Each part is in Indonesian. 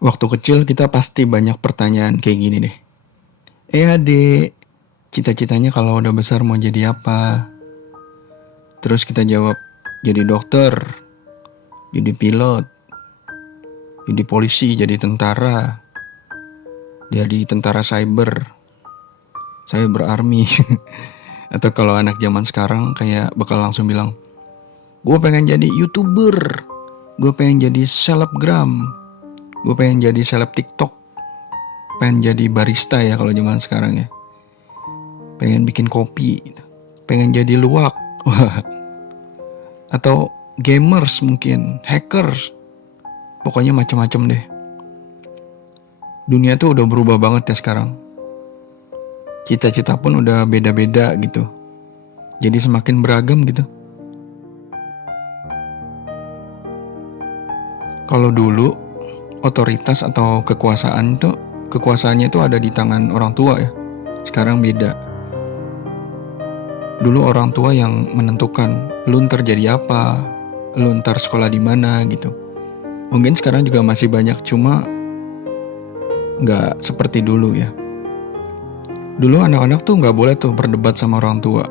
Waktu kecil kita pasti banyak pertanyaan kayak gini deh. Adik, cita-citanya kalau udah besar mau jadi apa? Terus kita jawab, jadi dokter, jadi pilot, jadi polisi, jadi tentara, jadi tentara cyber army. Atau kalau anak zaman sekarang kayak bakal langsung bilang, gue pengen jadi YouTuber, gue pengen jadi selebgram, gue pengen jadi seleb TikTok, pengen jadi barista ya kalau zaman sekarang ya. Pengen bikin kopi, pengen jadi luwak, atau gamers mungkin, hackers, pokoknya macam-macam deh. Dunia tuh udah berubah banget ya sekarang. Cita-cita pun udah beda-beda gitu. Jadi semakin beragam gitu. Kalau dulu otoritas atau kekuasaannya tuh ada di tangan orang tua ya. Sekarang beda. Dulu orang tua yang menentukan lu ntar jadi apa, lu ntar sekolah di mana gitu. Mungkin sekarang juga masih banyak, cuma nggak seperti dulu ya. Dulu anak-anak tuh nggak boleh tuh berdebat sama orang tua.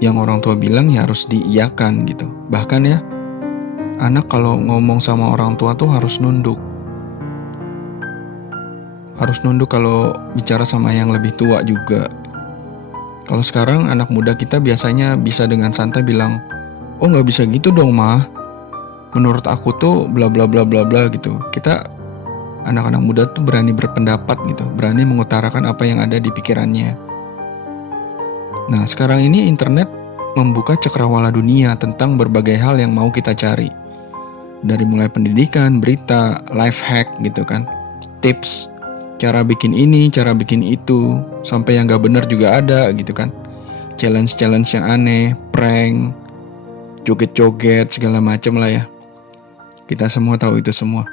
Yang orang tua bilang ya harus diiyakan gitu. Bahkan ya, anak kalau ngomong sama orang tua tuh harus nunduk. Harus nunduk kalau bicara sama yang lebih tua juga. Kalau sekarang anak muda kita biasanya bisa dengan santai bilang, oh nggak bisa gitu dong mah. Menurut aku tuh bla bla bla bla bla gitu. Kita anak-anak muda tuh berani berpendapat gitu, berani mengutarakan apa yang ada di pikirannya. Nah sekarang ini internet membuka cakrawala dunia tentang berbagai hal yang mau kita cari. Dari mulai pendidikan, berita, life hack gitu kan, tips, cara bikin ini, cara bikin itu, sampai yang gak bener juga ada gitu kan. Challenge-challenge yang aneh, prank, joget-joget, segala macem lah ya. Kita semua tahu itu semua.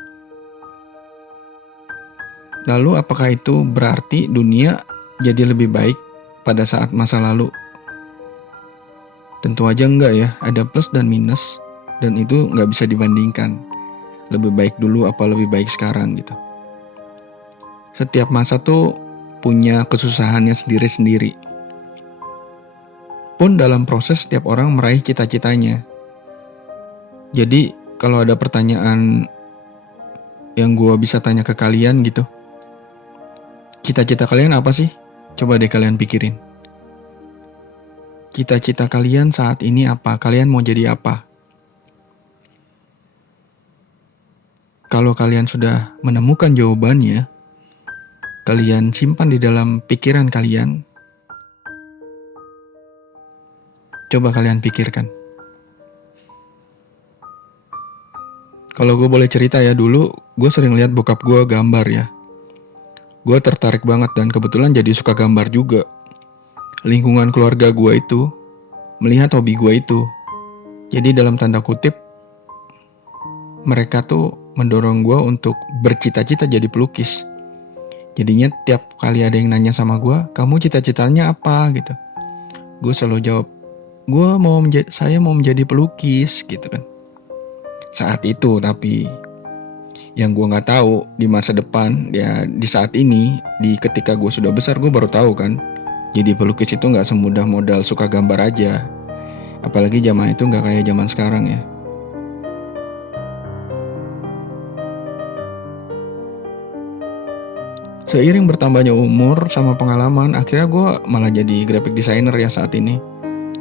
Lalu apakah itu berarti dunia jadi lebih baik pada saat masa lalu? Tentu aja enggak ya, ada plus dan minus, dan itu gak bisa dibandingkan. Lebih baik dulu apa lebih baik sekarang gitu. Setiap masa tuh punya kesusahannya sendiri-sendiri. Pun dalam proses setiap orang meraih cita-citanya. Jadi kalau ada pertanyaan yang gue bisa tanya ke kalian gitu, cita-cita kalian apa sih? Coba deh kalian pikirin. Cita-cita kalian saat ini apa? Kalian mau jadi apa? Kalau kalian sudah menemukan jawabannya, kalian simpan di dalam pikiran kalian. Coba kalian pikirkan. Kalau gue boleh cerita ya, dulu gue sering lihat bokap gue gambar ya. Gue tertarik banget dan kebetulan jadi suka gambar juga. Lingkungan keluarga gue itu melihat hobi gue itu. Jadi dalam tanda kutip, mereka tuh mendorong gue untuk bercita-cita jadi pelukis. Jadinya tiap kali ada yang nanya sama gue, kamu cita-citanya apa gitu. Gue selalu jawab, saya mau menjadi pelukis gitu kan. Saat itu tapi yang gue nggak tahu di masa depan ya, di saat ini, di ketika gue sudah besar gue baru tahu kan. Jadi pelukis itu nggak semudah modal suka gambar aja. Apalagi zaman itu nggak kayak zaman sekarang ya. Seiring bertambahnya umur sama pengalaman, akhirnya gue malah jadi graphic designer ya saat ini.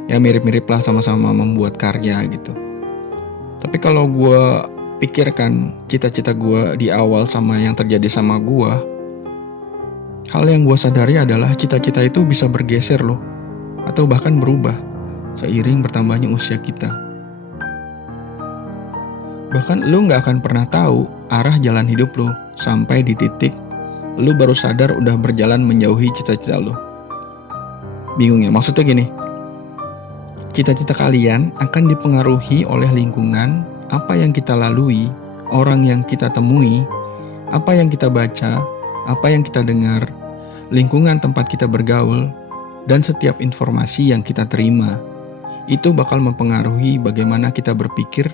Ya mirip-mirip lah, sama-sama membuat karya gitu. Tapi kalau gue pikirkan cita-cita gue di awal sama yang terjadi sama gue, hal yang gue sadari adalah cita-cita itu bisa bergeser loh, atau bahkan berubah seiring bertambahnya usia kita. Bahkan lu gak akan pernah tahu arah jalan hidup lu sampai di titik lu baru sadar udah berjalan menjauhi cita-cita lu. Bingung ya? Maksudnya gini, cita-cita kalian akan dipengaruhi oleh lingkungan, apa yang kita lalui, orang yang kita temui, apa yang kita baca, apa yang kita dengar, lingkungan tempat kita bergaul, dan setiap informasi yang kita terima. Itu bakal mempengaruhi bagaimana kita berpikir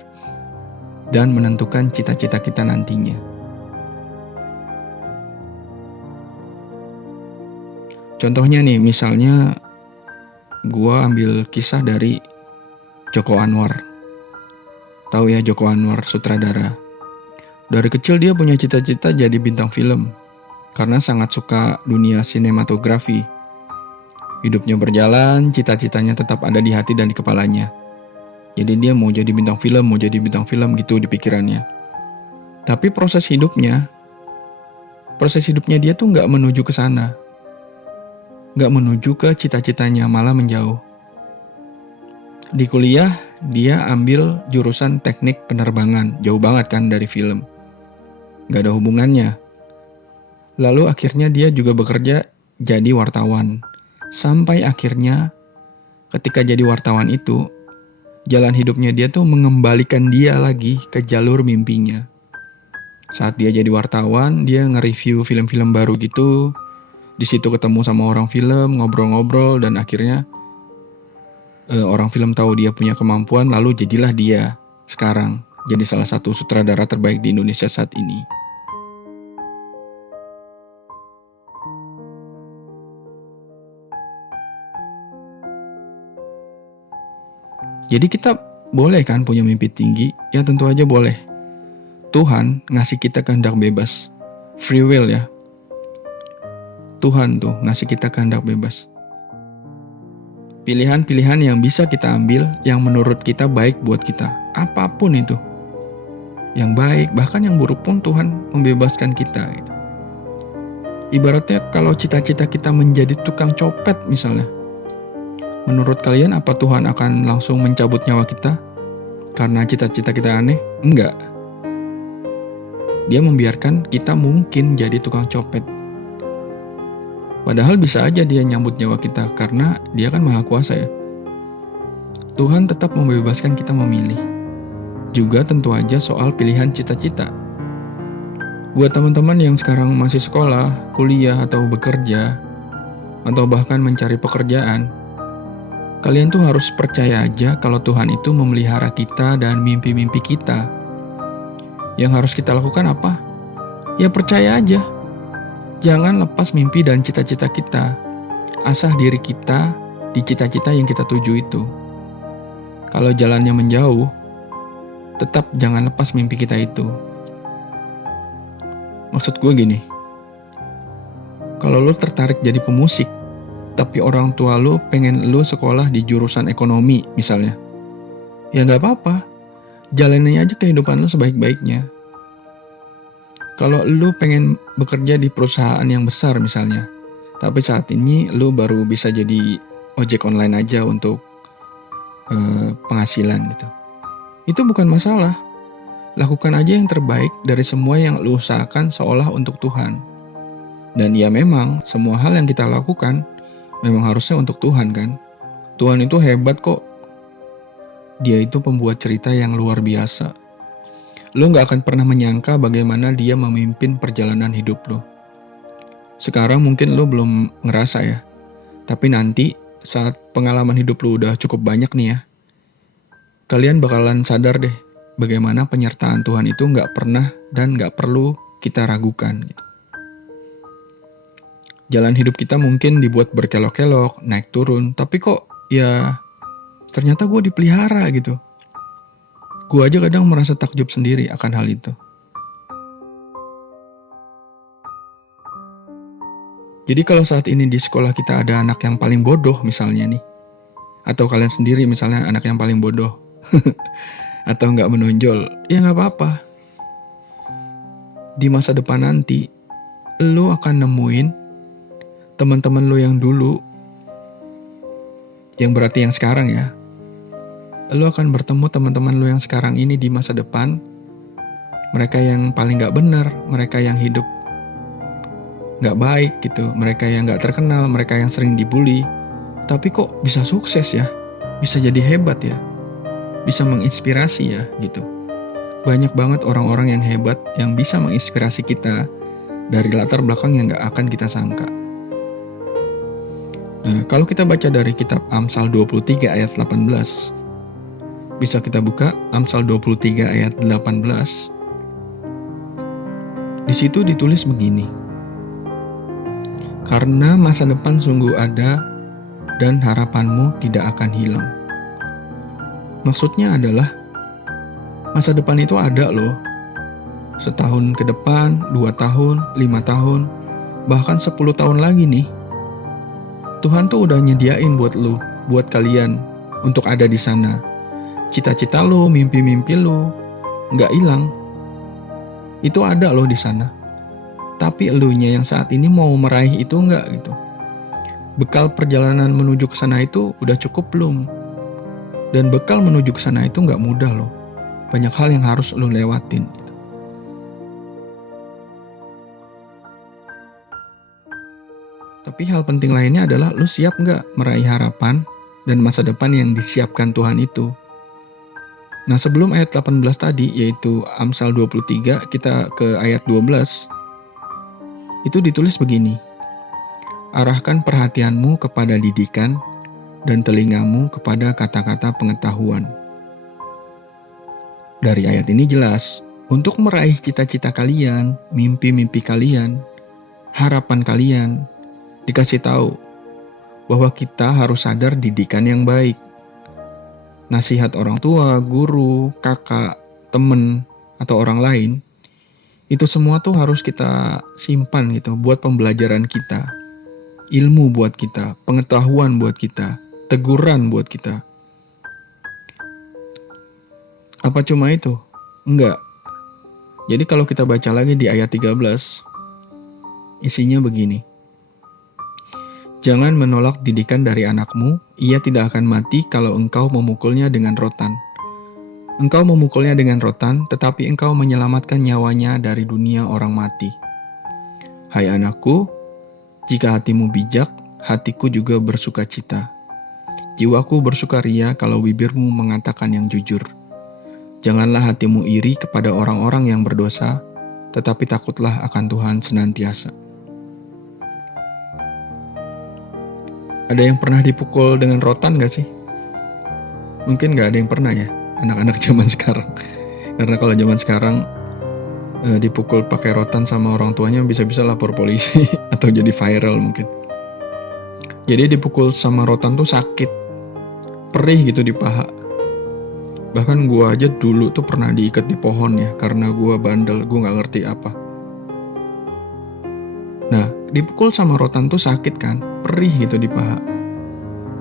dan menentukan cita-cita kita nantinya. Contohnya nih, misalnya gua ambil kisah dari Joko Anwar. Tahu ya Joko Anwar, sutradara. Dari kecil dia punya cita-cita jadi bintang film karena sangat suka dunia sinematografi. Hidupnya berjalan, cita-citanya tetap ada di hati dan di kepalanya. Jadi dia mau jadi bintang film gitu di pikirannya. Tapi proses hidupnya dia tuh nggak menuju ke sana. Nggak menuju ke cita-citanya, malah menjauh. Di kuliah, dia ambil jurusan teknik penerbangan. Jauh banget kan dari film. Nggak ada hubungannya. Lalu akhirnya dia juga bekerja jadi wartawan. Sampai akhirnya ketika jadi wartawan itu, jalan hidupnya dia tuh mengembalikan dia lagi ke jalur mimpinya. Saat dia jadi wartawan, dia nge-review film-film baru gitu. Di situ ketemu sama orang film, ngobrol-ngobrol, dan akhirnya orang film tahu dia punya kemampuan, lalu jadilah dia sekarang jadi salah satu sutradara terbaik di Indonesia saat ini. Jadi kita boleh kan punya mimpi tinggi? Ya tentu aja boleh. Tuhan ngasih kita kehendak bebas. Free will ya. Tuhan tuh ngasih kita kehendak bebas. Pilihan-pilihan yang bisa kita ambil yang menurut kita baik buat kita. Apapun itu. Yang baik, bahkan yang buruk pun Tuhan membebaskan kita. Gitu. Ibaratnya kalau cita-cita kita menjadi tukang copet misalnya. Menurut kalian apa Tuhan akan langsung mencabut nyawa kita? Karena cita-cita kita aneh? Enggak. Dia membiarkan kita mungkin jadi tukang copet. Padahal bisa aja dia nyambut nyawa kita karena dia kan maha kuasa ya. Tuhan tetap membebaskan kita memilih. Juga tentu aja soal pilihan cita-cita. Buat teman-teman yang sekarang masih sekolah, kuliah, atau bekerja, atau bahkan mencari pekerjaan, kalian tuh harus percaya aja kalau Tuhan itu memelihara kita dan mimpi-mimpi kita. Yang harus kita lakukan apa? Ya percaya aja. Jangan lepas mimpi dan cita-cita kita. Asah diri kita di cita-cita yang kita tuju itu. Kalau jalannya menjauh, tetap jangan lepas mimpi kita itu. Maksud gue gini, kalau lo tertarik jadi pemusik, tapi orang tua lo pengen lo sekolah di jurusan ekonomi misalnya, ya gak apa-apa, jalanin aja kehidupan lo sebaik-baiknya. Kalau lo pengen bekerja di perusahaan yang besar misalnya, tapi saat ini lo baru bisa jadi ojek online aja untuk penghasilan gitu, itu bukan masalah. Lakukan aja yang terbaik dari semua yang lo usahakan seolah untuk Tuhan. Dan ya memang semua hal yang kita lakukan memang harusnya untuk Tuhan kan. Tuhan itu hebat kok. Dia itu pembuat cerita yang luar biasa. Lo gak akan pernah menyangka bagaimana dia memimpin perjalanan hidup lo. Sekarang mungkin lo belum ngerasa ya. Tapi nanti saat pengalaman hidup lo udah cukup banyak nih ya, kalian bakalan sadar deh bagaimana penyertaan Tuhan itu gak pernah dan gak perlu kita ragukan gitu. Jalan hidup kita mungkin dibuat berkelok-kelok, naik turun, tapi kok ya ternyata gue dipelihara gitu. Gue aja kadang merasa takjub sendiri akan hal itu. Jadi kalau saat ini di sekolah kita ada anak yang paling bodoh misalnya nih, atau kalian sendiri misalnya anak yang paling bodoh, atau gak menonjol, ya gak apa-apa. Di masa depan nanti, lo akan nemuin teman-teman lo yang dulu, yang berarti yang sekarang ya, lo akan bertemu teman-teman lo yang sekarang ini di masa depan. Mereka yang paling gak benar, mereka yang hidup gak baik gitu, mereka yang gak terkenal, mereka yang sering dibully, tapi kok bisa sukses ya, bisa jadi hebat ya, bisa menginspirasi ya gitu. Banyak banget orang-orang yang hebat yang bisa menginspirasi kita dari latar belakang yang gak akan kita sangka. Nah, kalau kita baca dari kitab Amsal 23 ayat 18, Bisa kita buka Amsal 23 ayat 18. Di situ ditulis begini. Karena masa depan sungguh ada dan harapanmu tidak akan hilang. Maksudnya adalah masa depan itu ada loh. Setahun ke depan, 2 tahun, 5 tahun, bahkan 10 tahun lagi nih. Tuhan tuh udah nyediain buat lu, buat kalian untuk ada di sana. Cita-cita lu, mimpi-mimpi lu nggak hilang. Itu ada loh di sana. Tapi elunya yang saat ini mau meraih itu nggak gitu. Bekal perjalanan menuju ke sana itu udah cukup belum? Dan bekal menuju ke sana itu nggak mudah loh. Banyak hal yang harus lu lewatin. Tapi hal penting lainnya adalah lu siap nggak meraih harapan dan masa depan yang disiapkan Tuhan itu. Nah sebelum ayat 18 tadi, yaitu Amsal 23, kita ke ayat 12. Itu ditulis begini. Arahkan perhatianmu kepada didikan dan telingamu kepada kata-kata pengetahuan. Dari ayat ini jelas, untuk meraih cita-cita kalian, mimpi-mimpi kalian, harapan kalian, dikasih tahu bahwa kita harus sadar didikan yang baik. Nasihat orang tua, guru, kakak, temen, atau orang lain, itu semua tuh harus kita simpan gitu buat pembelajaran kita. Ilmu buat kita, pengetahuan buat kita, teguran buat kita. Apa cuma itu? Enggak. Jadi kalau kita baca lagi di ayat 13, isinya begini. Jangan menolak didikan dari anakmu, ia tidak akan mati kalau engkau memukulnya dengan rotan. Engkau memukulnya dengan rotan, tetapi engkau menyelamatkan nyawanya dari dunia orang mati. Hai anakku, jika hatimu bijak, hatiku juga bersuka cita. Jiwaku bersukaria kalau bibirmu mengatakan yang jujur. Janganlah hatimu iri kepada orang-orang yang berdosa, tetapi takutlah akan Tuhan senantiasa. Ada yang pernah dipukul dengan rotan gak sih? Mungkin gak ada yang pernah ya, anak-anak zaman sekarang. Karena kalau zaman sekarang dipukul pakai rotan sama orang tuanya bisa-bisa lapor polisi atau jadi viral mungkin. Jadi dipukul sama rotan tuh sakit, perih gitu di paha. Bahkan gue aja dulu tuh pernah diikat di pohon ya, karena gue bandel, gue gak ngerti apa. Nah, dipukul sama rotan tuh sakit kan, perih gitu di paha.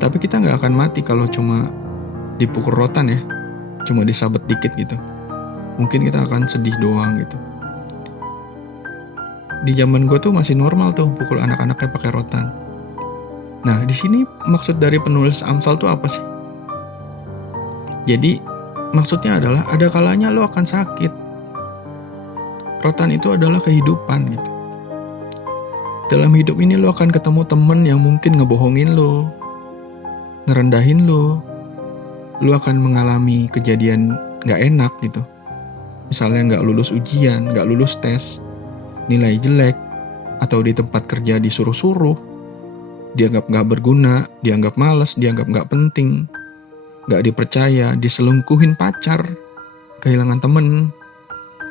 Tapi kita gak akan mati kalau cuma dipukul rotan ya, cuma disabet dikit gitu. Mungkin kita akan sedih doang gitu. Di zaman gue tuh masih normal tuh pukul anak-anaknya pakai rotan. Nah, di sini maksud dari penulis Amsal tuh apa sih? Jadi maksudnya adalah ada kalanya lo akan sakit. Rotan itu adalah kehidupan gitu. Dalam hidup ini lo akan ketemu temen yang mungkin ngebohongin lo, ngerendahin lo. Lo akan mengalami kejadian gak enak gitu. Misalnya gak lulus ujian, gak lulus tes, nilai jelek, atau di tempat kerja disuruh-suruh, dianggap gak berguna, dianggap malas, dianggap gak penting, gak dipercaya, diselingkuhin pacar, kehilangan temen,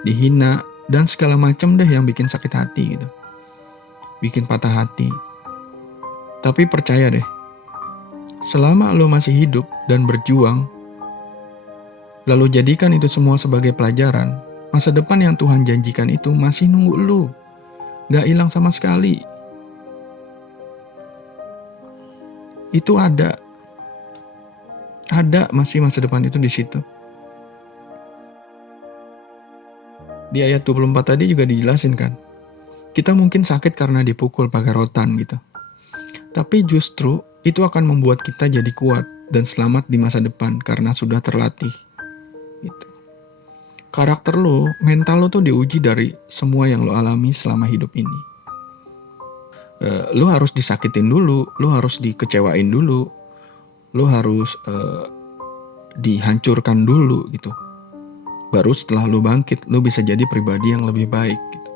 dihina, dan segala macam deh yang bikin sakit hati gitu. Bikin patah hati. Tapi percaya deh, selama lo masih hidup dan berjuang, lalu jadikan itu semua sebagai pelajaran, masa depan yang Tuhan janjikan itu masih nunggu lo. Gak hilang sama sekali. Itu ada. Ada masih masa depan itu di situ. Di ayat 24 tadi juga dijelasin kan. Kita mungkin sakit karena dipukul pakai rotan gitu. Tapi justru itu akan membuat kita jadi kuat dan selamat di masa depan karena sudah terlatih. Gitu. Karakter lo, mental lo tuh diuji dari semua yang lo alami selama hidup ini. Lo harus disakitin dulu, lo harus dikecewain dulu, lo harus dihancurkan dulu gitu. Baru setelah lo bangkit, lo bisa jadi pribadi yang lebih baik gitu.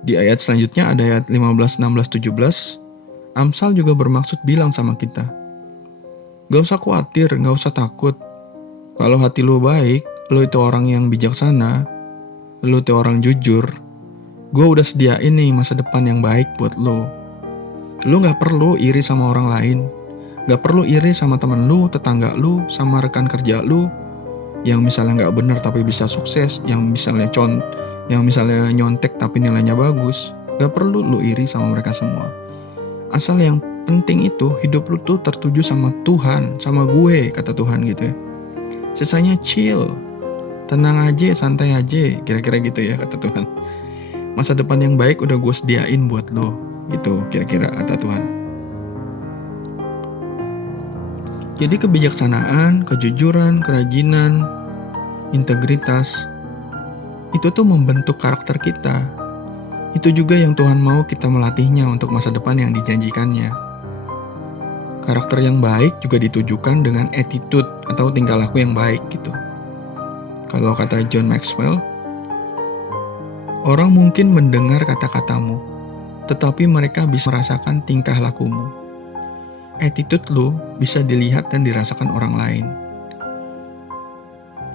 Di ayat selanjutnya ada ayat 15, 16, 17. Amsal juga bermaksud bilang sama kita, gak usah khawatir, gak usah takut. Kalau hati lu baik, lu itu orang yang bijaksana, lu itu orang jujur, gue udah sediain nih masa depan yang baik buat lu. Lu gak perlu iri sama orang lain, gak perlu iri sama temen lu, tetangga lu, sama rekan kerja lu, yang misalnya gak bener tapi bisa sukses, yang misalnya nyontek tapi nilainya bagus. Gak perlu lu iri sama mereka semua. Asal yang penting itu hidup lu tuh tertuju sama Tuhan, sama gue, kata Tuhan gitu ya. Sisanya chill, tenang aja, santai aja, kira-kira gitu ya kata Tuhan. Masa depan yang baik udah gue sediain buat lo, gitu kira-kira kata Tuhan. Jadi kebijaksanaan, kejujuran, kerajinan, integritas, itu tuh membentuk karakter kita. Itu juga yang Tuhan mau kita melatihnya untuk masa depan yang dijanjikannya. Karakter yang baik juga ditujukan dengan attitude atau tingkah laku yang baik gitu. Kalau kata John Maxwell, orang mungkin mendengar kata-katamu, tetapi mereka bisa merasakan tingkah lakumu. Attitude lu bisa dilihat dan dirasakan orang lain.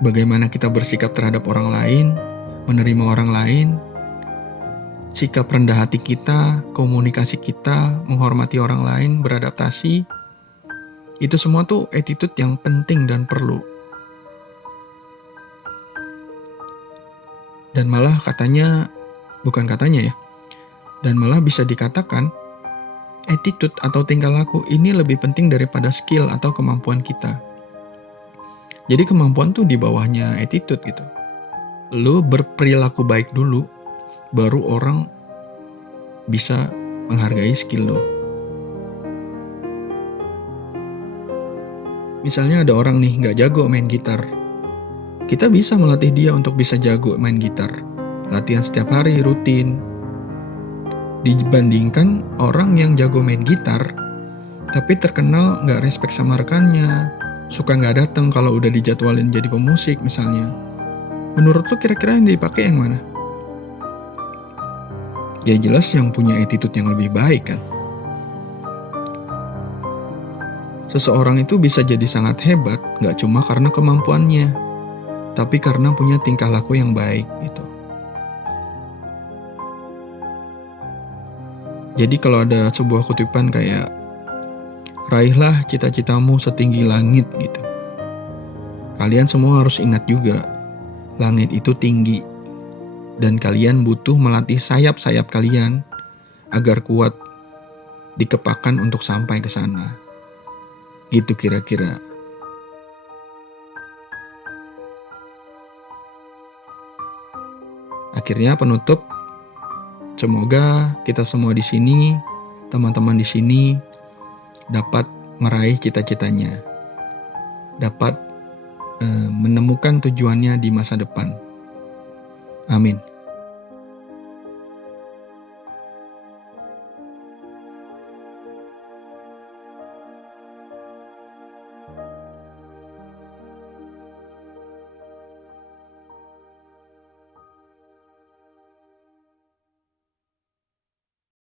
Bagaimana kita bersikap terhadap orang lain, menerima orang lain, sikap rendah hati kita, komunikasi kita, menghormati orang lain, beradaptasi, itu semua tuh attitude yang penting dan perlu. Dan malah dan malah bisa dikatakan attitude atau tingkah laku ini lebih penting daripada skill atau kemampuan kita. Jadi kemampuan tuh di bawahnya attitude gitu. Lu berperilaku baik dulu, baru orang bisa menghargai skill lo. Misalnya ada orang nih gak jago main gitar. Kita bisa melatih dia untuk bisa jago main gitar. Latihan setiap hari, rutin. Dibandingkan orang yang jago main gitar, tapi terkenal gak respect sama rekannya, suka gak datang kalau udah dijadwalin jadi pemusik misalnya. Menurut lo kira-kira yang dipakai yang mana? Ya jelas yang punya attitude yang lebih baik kan. Seseorang itu bisa jadi sangat hebat gak cuma karena kemampuannya, tapi karena punya tingkah laku yang baik gitu. Jadi kalau ada sebuah kutipan kayak, raihlah cita-citamu setinggi langit gitu. Kalian semua harus ingat juga, langit itu tinggi. Dan kalian butuh melatih sayap-sayap kalian agar kuat dikepakkan untuk sampai ke sana. Gitu kira-kira. Akhirnya penutup, semoga kita semua di sini, teman-teman di sini dapat meraih cita-citanya. Dapat menemukan tujuannya di masa depan. Amin.